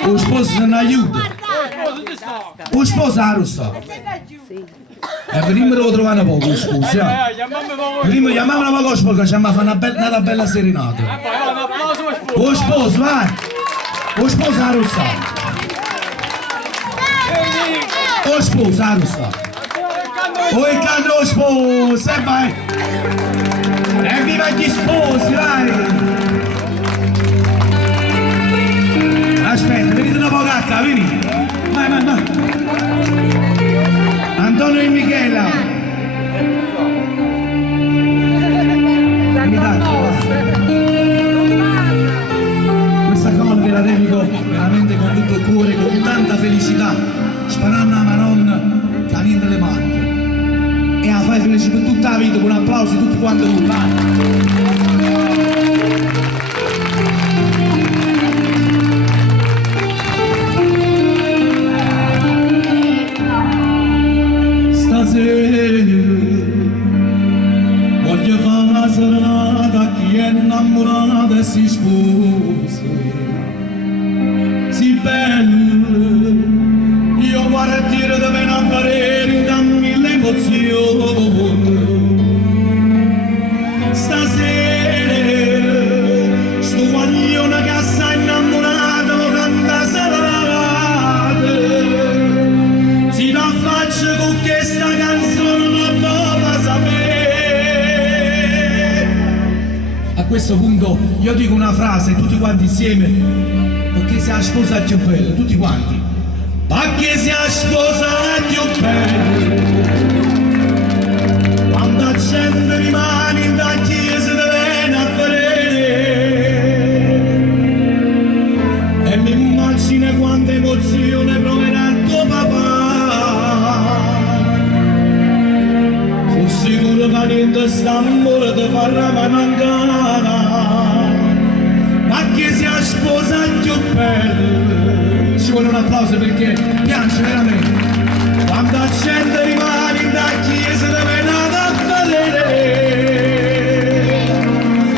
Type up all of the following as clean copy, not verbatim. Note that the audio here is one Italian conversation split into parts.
O sposo ne aiuta. O sposo ha rossa. Prima lo trovano poco, scusa. Prima chiamiamola la gospel che ci fa una bella serenata. O sposo, vai. O sposo ha rossa. O sposo ha rossa. O il canto sposo, e vai. E viva gli sposi, vai. Aspetta, venite una pocacca, vieni. Vai, vai, vai. Antonio e Michela. Questa cosa ve la dedico veramente con tutto il cuore, con tanta felicità. Sparando a Maron, che ha niente le mani. E la fai felice per tutta la vita, con un applauso di tutti quanti tu. Voglio fare una serenata a chi è innamorata e si sposa. Si bella, io guardo e tiro da me a fare da mille emozioni. Stasera, sto guaglione che sta innamorato canta serenata. Si la faccia con questa canzone non va sapere. A questo punto io dico una frase tutti quanti insieme, perché si è sposata più bella, tutti quanti. Perché si è sposata più bella, quando accende rimani da chiesa di Vena a vedere. E mi immagino quanta emozione proverà il tuo papà. Sono sicuro che niente sta amore ti farà mai mancare. Perché si è sposata più bella. Ci vuole un applauso perché piange veramente. Quando accende rimani da chiesa dove è nata a vedere.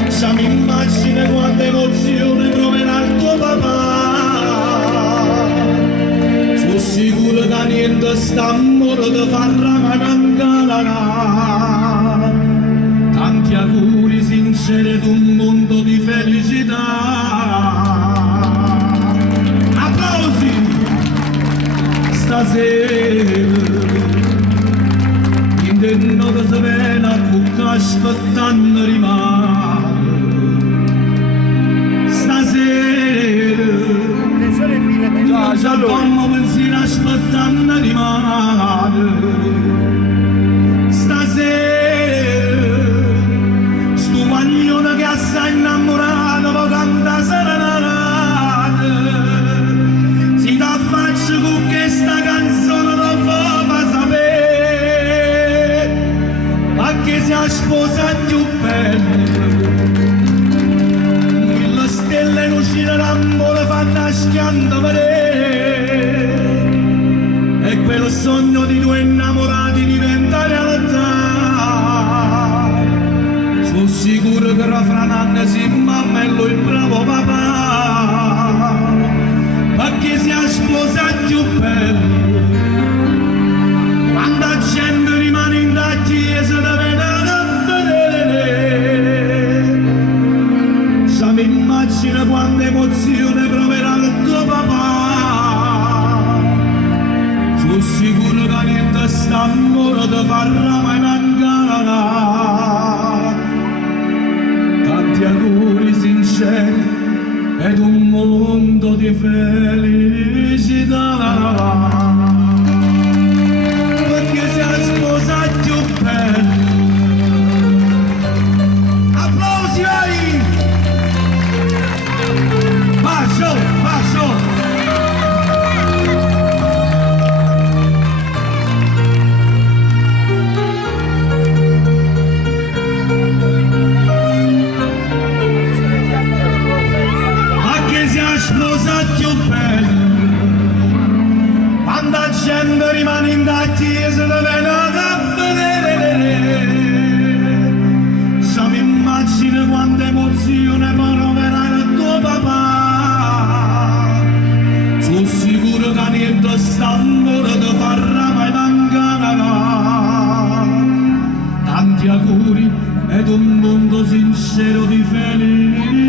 Se mi immagino quanta emozione proverà il tuo papà. Sono sicuro che niente sta amore ti farà mai mancare. Tanti auguri sinceri ed un mondo di felicità. Stasera intendo che si viene a cucca aspettando rimane. Stasera senza dormo pensiero aspettando di mare. Stasera sto maglione che assai innamorato lo canta serenata. Si da faccio con questa canzone non fa sapere, ma che sia sposa più bella. Le stelle non usciranno, le fanno schiando vedere, e quel sogno di due innamorati diventa realtà. Sono sicuro che fra un anno si mamma e lui bravo papà, perché si sposa più bella. Quando la gente rimane in da chiesa deve andare a vedere, se mi immagino quanta emozione proverà il tuo papà. Sono sicuro che niente sta amore ti farà mai mancare. Tanti auguri sinceri ed un mondo di felicità, perché sei sposa più bella. Applausi ai! Bacio, bacio! Sposa più bella, quando la gente rimane in da chiesa dove non a vedere, se mi immagino quanta emozione proverà il tuo papà. Sono sicuro che niente sta amore ti farà mai mancare. Tanti auguri ed un mondo sincero di felicità.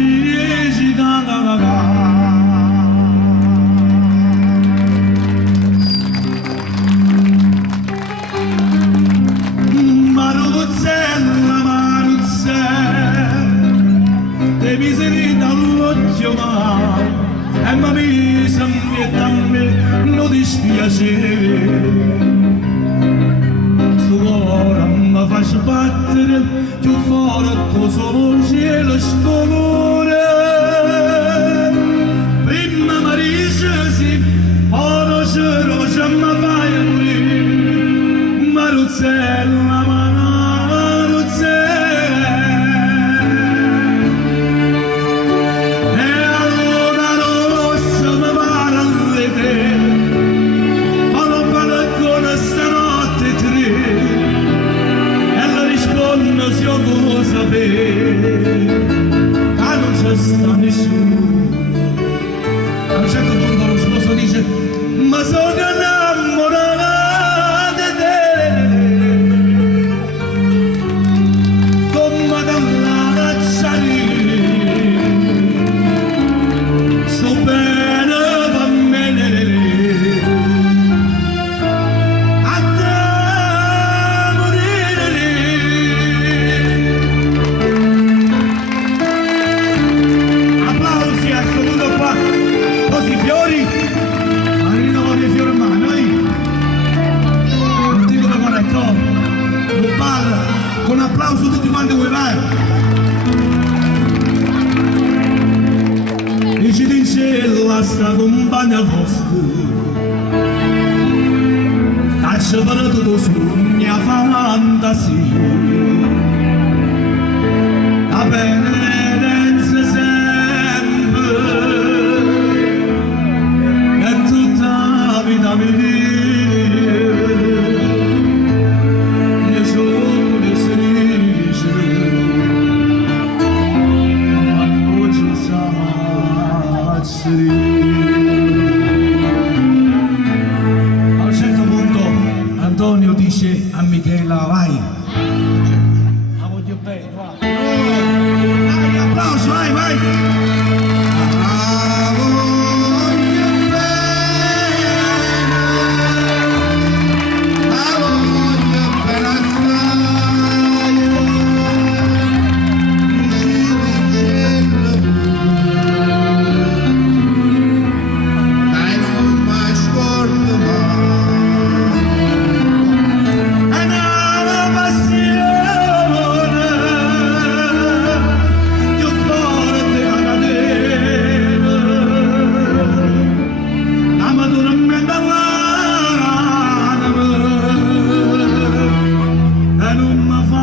Mi sei dall'occhio male e mi mise a me non dispiacere. Sto cuore mi fa sbattere più forte solo il cielo scolore. Prima mi dice sì, ora c'è rosa mi fai morire. Maruzzella, non c'è sta nessuno. A un certo punto lo sposo dice: ma sono innamorata di te, come dalla racciarina, sto bene per me. Con applauso tutti quanti voi vai. E ci dice la sta compagna vostra, caccia per tutto su mia fantasia, la benedenza sempre che tutta la vita mi vive. A un certo punto Antonio dice a Michela: vai, la voglio bene, vai. ma tu non mi dall'anima e non mi fa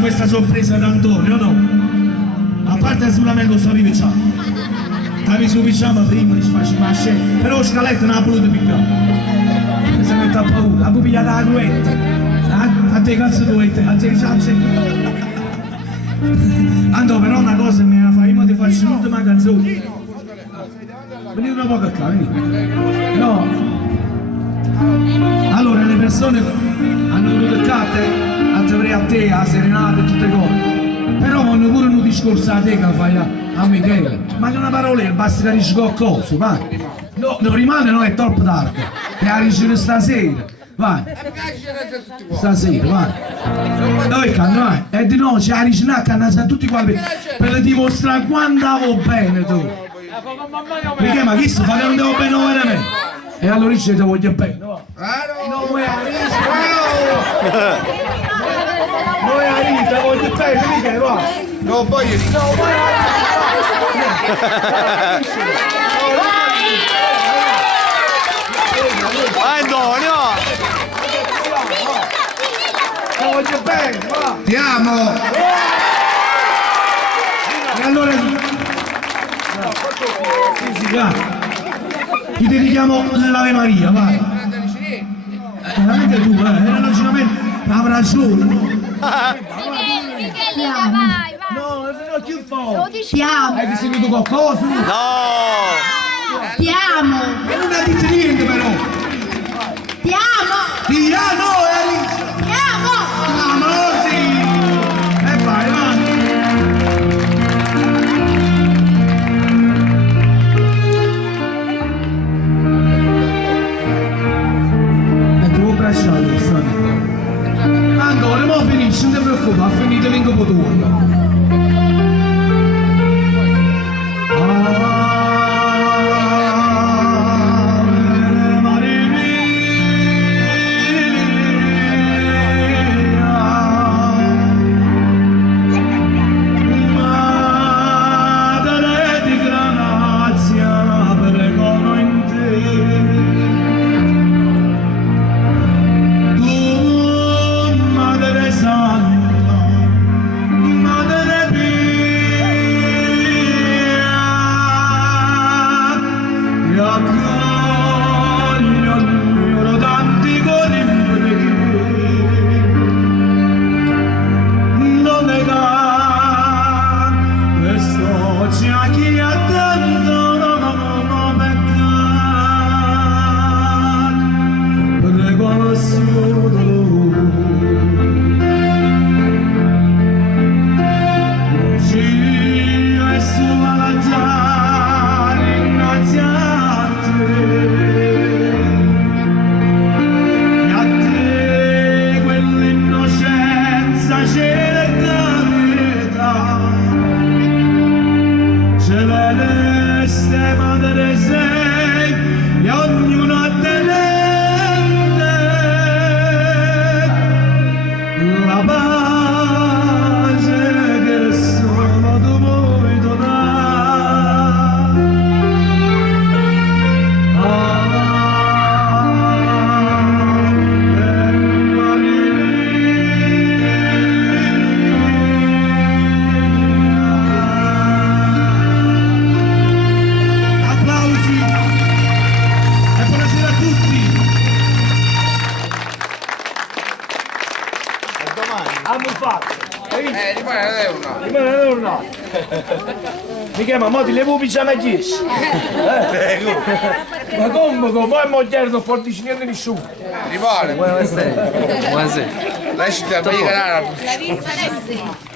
questa sorpresa d'Antonio, no? A parte sicuramente lo sapevi già. Stavi su picciama prima, ci faceva la scena, però scaletta non ha voluto piccare. Mi sa che t'ha paura, ha pigliato la cruetta. A te cazzo cruetta, a te ciance. Andò però una cosa mi ha fatto, io ti faccio l'ultima canzone. Venite un po' a qua, venite. No. Allora le persone hanno voluto carte a te, a serenata e tutte cose. Però hanno pure un discorso a te che fai a Michele. Ma che una parola basta che dici qualcosa, vai. No, non rimane, no, è troppo tardi. E la dici stasera, vai. Stasera, vai. Dove canno, vai. E di no, c'è la dici a tutti quanti per dimostrare quanto avevo bene tu. Perché ma chi sto fa che non devo bene veramente? E allora dice ti voglio bene. No, vuoi noi a Rita voglio bene, mica va. No, voglio dire. No, vai. Antonio! Voglio bene, va. Ti amo! E allora sì, va. Ti dedichiamo l'Ave Maria, vai. Veramente tu, era logicamente avrà ragione, no? Michelina, vai, vai. No, no, che fa? Ti amo. Hai sentito qualcosa? No! Ti amo. E non ha detto niente però! Ti amo. Ti amo, Alice! Ti amo. Amosi! E vai, vai! E tu bracciato, stanno. Ancora, ma finisce, non ti preoccupare, ha finito l'incopo tuo. raccoglie ognuno tanti colibri non ne dà questo c'è chi ha tanto non peccato prego al suo dolore Dio è sulla lanciare innanzi a te e a te quell'innocenza celeste celeste madre sei e ognuno tenente la pace che solo tu vuoi donare applausi e buonasera a tutti. Rimane una. Mi chiama Moti le pupi già mai chiesto. Ma come? Poi è moderno, poi dici niente nessuno. Rivale. Buonasera. Lasciati a me canale. La vista adesso.